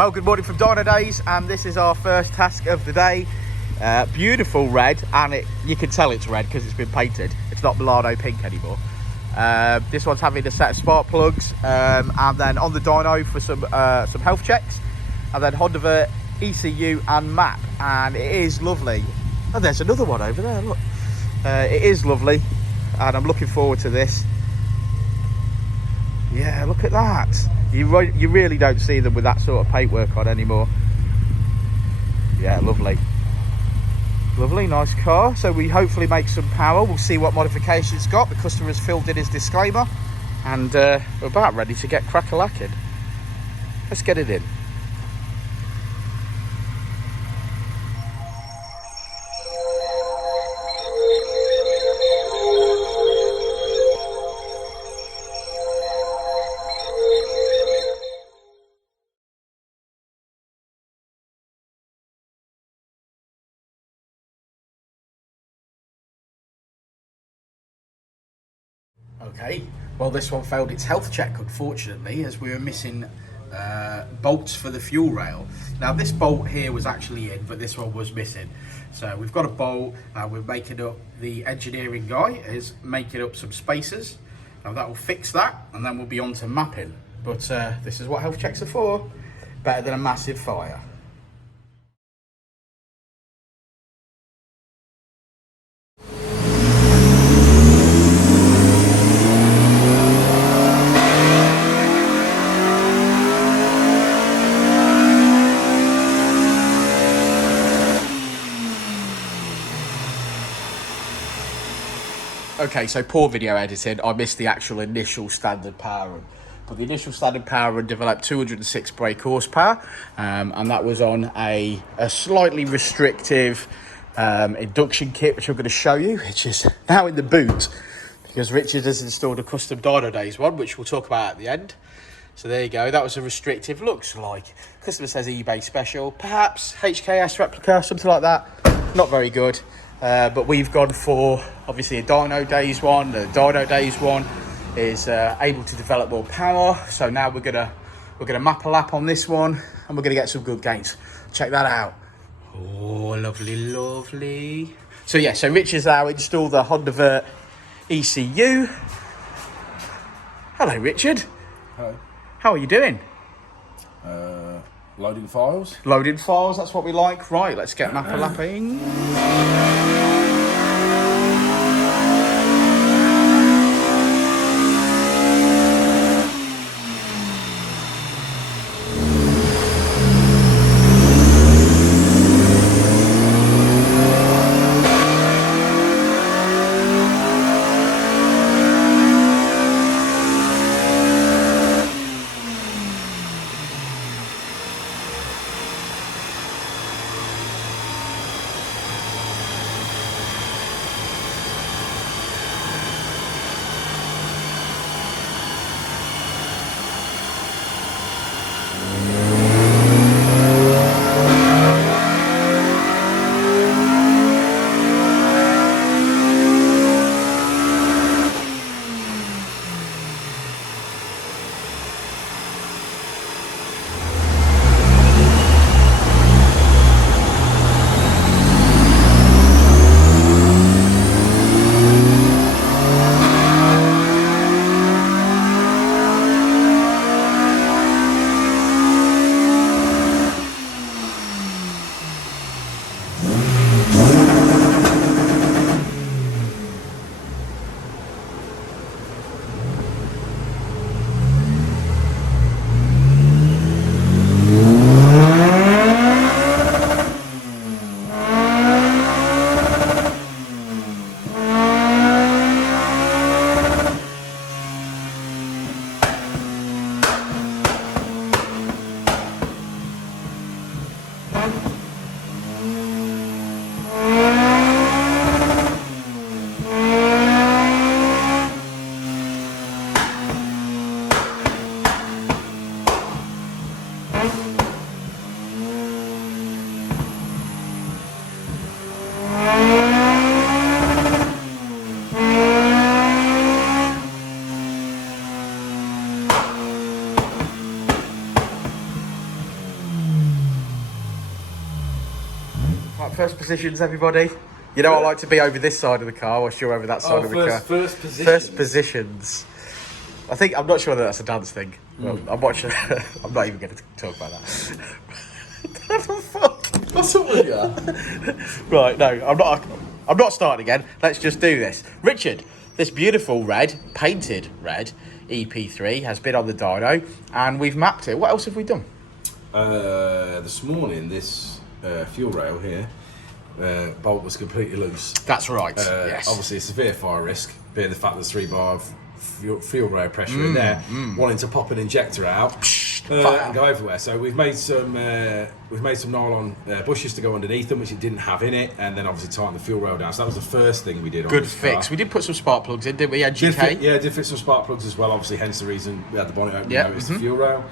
Well, good morning from Dynodaze, and this is our first task of the day. Beautiful red, and you can tell it's red because it's been painted. It's not Milano pink anymore. This one's having a set of spark plugs, and then on the dyno for some health checks, and then Honda ECU and map, and it is lovely. And there's another one over there, look. It is lovely, and I'm looking forward to this. Yeah, look at that. You really don't see them with that sort of paintwork on anymore. Yeah, lovely. Lovely, nice car. So we hopefully make some power. We'll see what modifications it's got. The customer's filled in his disclaimer, and we're about ready to get crack-a-lacking. Let's get it in. Okay, well, this one failed its health check, unfortunately, as we were missing bolts for the fuel rail. Now, this bolt here was actually in, but this one was missing. So we've got a bolt, we're making up, the engineering guy is making up some spacers. Now that will fix that, and then we'll be on to mapping. But this is what health checks are for. Better than a massive fire. Okay, so poor video editing. I missed the actual initial standard power run. But the initial standard power run developed 206 brake horsepower, and that was on a slightly restrictive induction kit, which I'm going to show you, which is now in the boot, because Richard has installed a custom Dynodaze one, which we'll talk about at the end. So there you go, that was a restrictive, looks like, customer says eBay special, perhaps HKS replica, something like that. Not very good. But we've gone for obviously a Dynodaze one. The Dynodaze one is able to develop more power. So now we're gonna map a lap on this one, and we're gonna get some good gains. Check that out. Oh, lovely, lovely. So yeah, so Rich has now installed the Honda ECU. Hello, Richard. Hello. How are you doing? Loading files. Loading files, that's what we like. Right, let's get map a lapping. Right, first positions, everybody. You know, I like to be over this side of the car, whilst you're over that side of the car. First positions. First positions. I'm not sure that that's a dance thing. Well, I'm watching. I'm not even going to talk about that. What the fuck? What's up with you? Right, no, I'm not starting again. Let's just do this. Richard, this beautiful red, painted red EP3 has been on the dyno, and we've mapped it. What else have we done? This morning, this fuel rail here, bolt was completely loose. That's right. Yes. Obviously, a severe fire risk, being the fact there's 3 bar of fuel rail pressure in there, wanting to pop an injector out and go everywhere. So we've made some nylon bushes to go underneath them, which it didn't have in it, and then obviously tighten the fuel rail down. So that was the first thing we did. Good fix. Car. We did put some spark plugs in, didn't we? Did fit some spark plugs as well. Obviously, hence the reason we had the bonnet open. Noticed the fuel rail.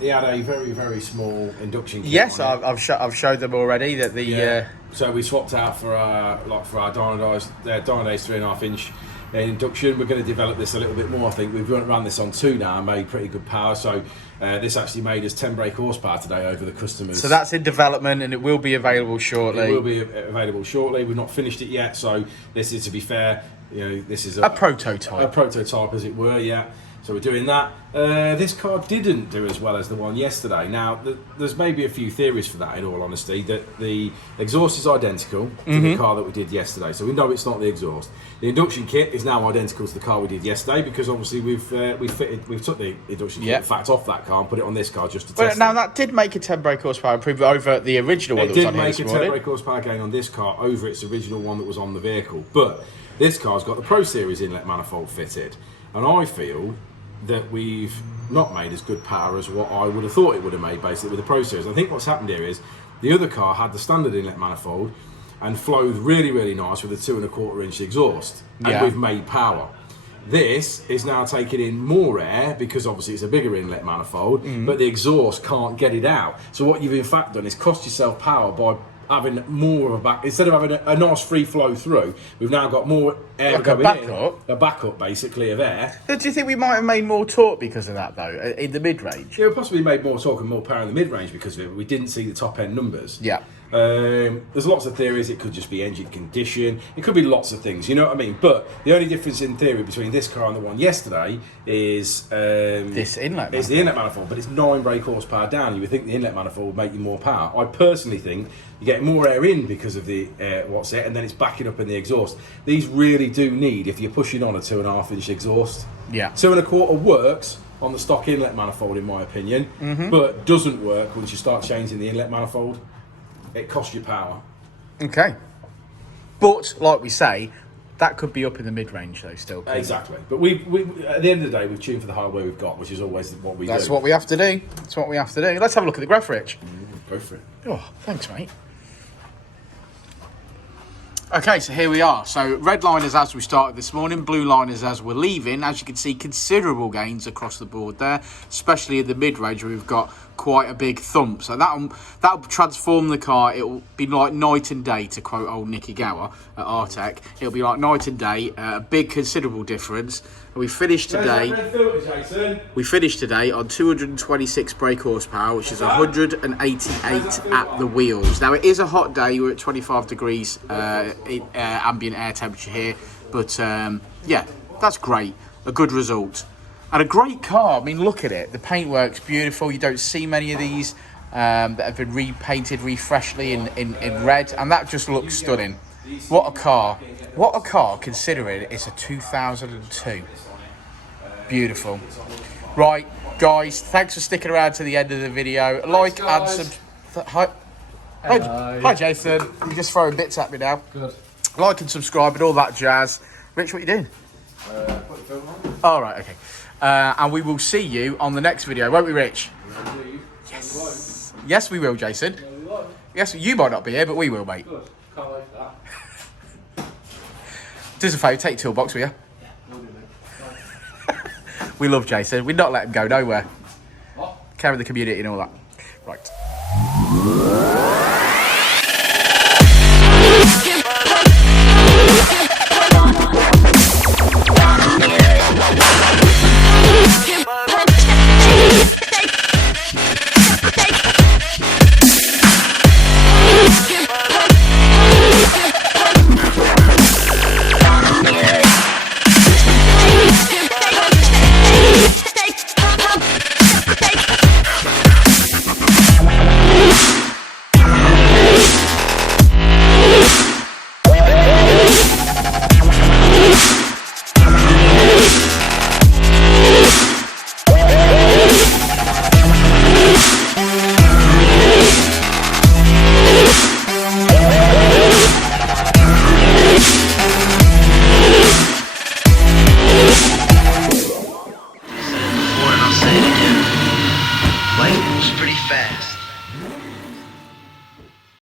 He had a very, very small induction kit. Yes, I've showed them already that the. So we swapped out for our Dynodaze 3.5 inch induction. We're going to develop this a little bit more. I think we've run this on 2 now and made pretty good power. So this actually made us 10 brake horsepower today over the customers. So that's in development and it will be available shortly. It will be available shortly. We've not finished it yet. So this is, to be fair, this is a prototype. A prototype, as it were. Yeah. So we're doing that. This car didn't do as well as the one yesterday. Now, there's maybe a few theories for that, in all honesty, that the exhaust is identical to the car that we did yesterday. So we know it's not the exhaust. The induction kit is now identical to the car we did yesterday, because obviously we've took the induction kit, in fact, off that car and put it on this car just to test it. Now, that did make a 10 brake horsepower improvement over the original one that was on here this morning. It did make a 10 brake horsepower gain on this car over its original one that was on the vehicle. But this car's got the Pro Series inlet manifold fitted. And I feel that we've not made as good power as what I would have thought it would have made, basically, with the Pro Series. I think what's happened here is the other car had the standard inlet manifold and flowed really, really nice with a 2.25 inch exhaust, and we've made power. This is now taking in more air because obviously it's a bigger inlet manifold, but the exhaust can't get it out. So what you've in fact done is cost yourself power by having more of a back, instead of having a nice free flow through, we've now got more air going in, a backup basically of air. Do you think we might have made more torque because of that though, in the mid-range? Yeah, we possibly made more torque and more power in the mid-range because of it, but we didn't see the top end numbers. Yeah. There's lots of theories. It could just be engine condition. It could be lots of things, you know what I mean? But the only difference in theory between this car and the one yesterday is this inlet manifold. It's the inlet manifold, but it's 9 brake horsepower down. You would think the inlet manifold would make you more power. I personally think you get more air in because of the and then it's backing up in the exhaust. These really do need, if you're pushing on a 2.5 inch exhaust. Yeah. 2.25 works on the stock inlet manifold, in my opinion, but doesn't work once you start changing the inlet manifold. It costs you power. Okay. But, like we say, that could be up in the mid-range, though, still. Exactly. But we at the end of the day, we've tuned for the hardware we've got, which is always what we do. That's what we have to do. That's what we have to do. Let's have a look at the graph, Rich. Go for it. Oh, thanks, mate. Okay, so here we are. So red line is as we started this morning, blue line is as we're leaving. As you can see, considerable gains across the board there, especially in the mid-range where we've got quite a big thump. So that'll transform the car. It'll be like night and day, to quote old Nicky Gower at Artec. It'll be like night and day, a big considerable difference. And we finished today. We finished today on 226 brake horsepower, which is 188 at the wheels. Now it is a hot day. We're at 25 degrees ambient air temperature here, but yeah, that's great. A good result. And a great car. I mean, look at it. The paintwork's beautiful. You don't see many of these that have been repainted, freshly in red, and that just looks stunning. What a car. What a car, considering it's a 2002. Beautiful. Right, guys, thanks for sticking around to the end of the video. Like and subscribe. Hi, Jason. You're just throwing bits at me now. Good. Like and subscribe and all that jazz. Rich, what are you doing? Put the film on. All right, okay. And we will see you on the next video, won't we, Rich? Yes. Yes, we will, Jason. Yes, you might not be here, but we will, mate. Good. Can't wait for that. Do us a favour, take your toolbox, will you? Yeah, we'll do, mate. We love Jason. We'd not let him go nowhere. What? Care of the community and all that. Right.